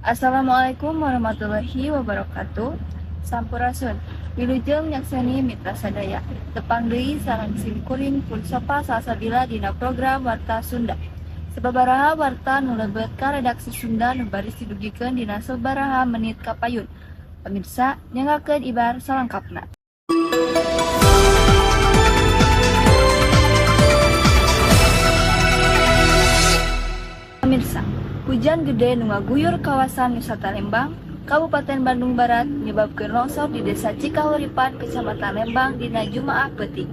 Assalamualaikum warahmatullahi wabarakatuh. Sampurasun. Wilujeng nyaksani mitra sadaya. Tepang deui sareng simkuring pulsopa salsabila dina program Warta Sunda. Sababaraha warta nu lebet ka redaksi Sunda nu baris didugikeun dina sabaraha menit kapayun. Pamirsa, nyangakeun ibar salengkapna. Pemirsa, hujan gede nu ngaguyur kawasan wisata Lembang, Kabupaten Bandung Barat menyebabkan longsor di Desa Cikahuripan, Kecamatan Lembang dina Jumaah Peuting.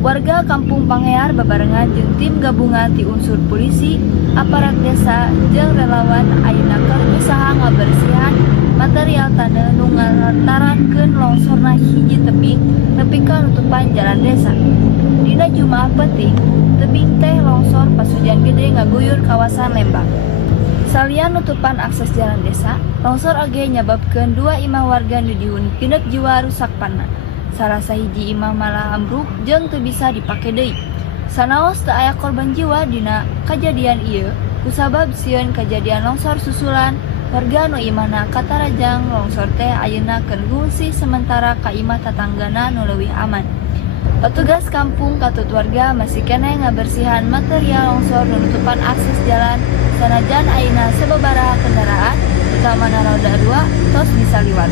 Warga Kampung Pangear bebarengan jeung tim gabungan ti unsur polisi, aparat desa, jeung relawan ayeuna keur usaha ngabersihan material taneuh nu ngalantarankeun longsorna hiji tebing nepi ka nutupan jalan desa. Dina Jumaah Peuting, tebing teh longsor pas hujan gede ngaguyur kawasan Lembang. Salian nutupan akses jalan desa, longsor age nyababkeun 2 imah warga nu dihuni genep jiwa rusak parna. Sarasa hiji imah malah ambruk jeung teu bisa dipake deui. Sanaos teu aya korban jiwa dina kajadian ieu, kusabab sieun kajadian longsor susulan, warga nu imahna katarajang longsor teh ayeuna keur ngungsi sementara ka imah tatanggana nu leuwih aman. Petugas kampung katut warga masih keneh ngabersihan material longsor nu nutupan akses jalan sanajan ayeuna sababaraha kendaraan utamana roda 2 tos bisa liwat.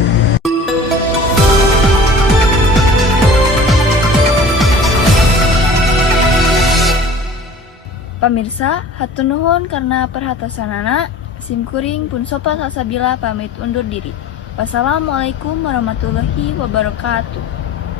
Pamirsa, hatur nuhun karena perhatianana. Simkuring pun sopa salsabila pamit undur diri. Wassalamualaikum warahmatullahi wabarakatuh.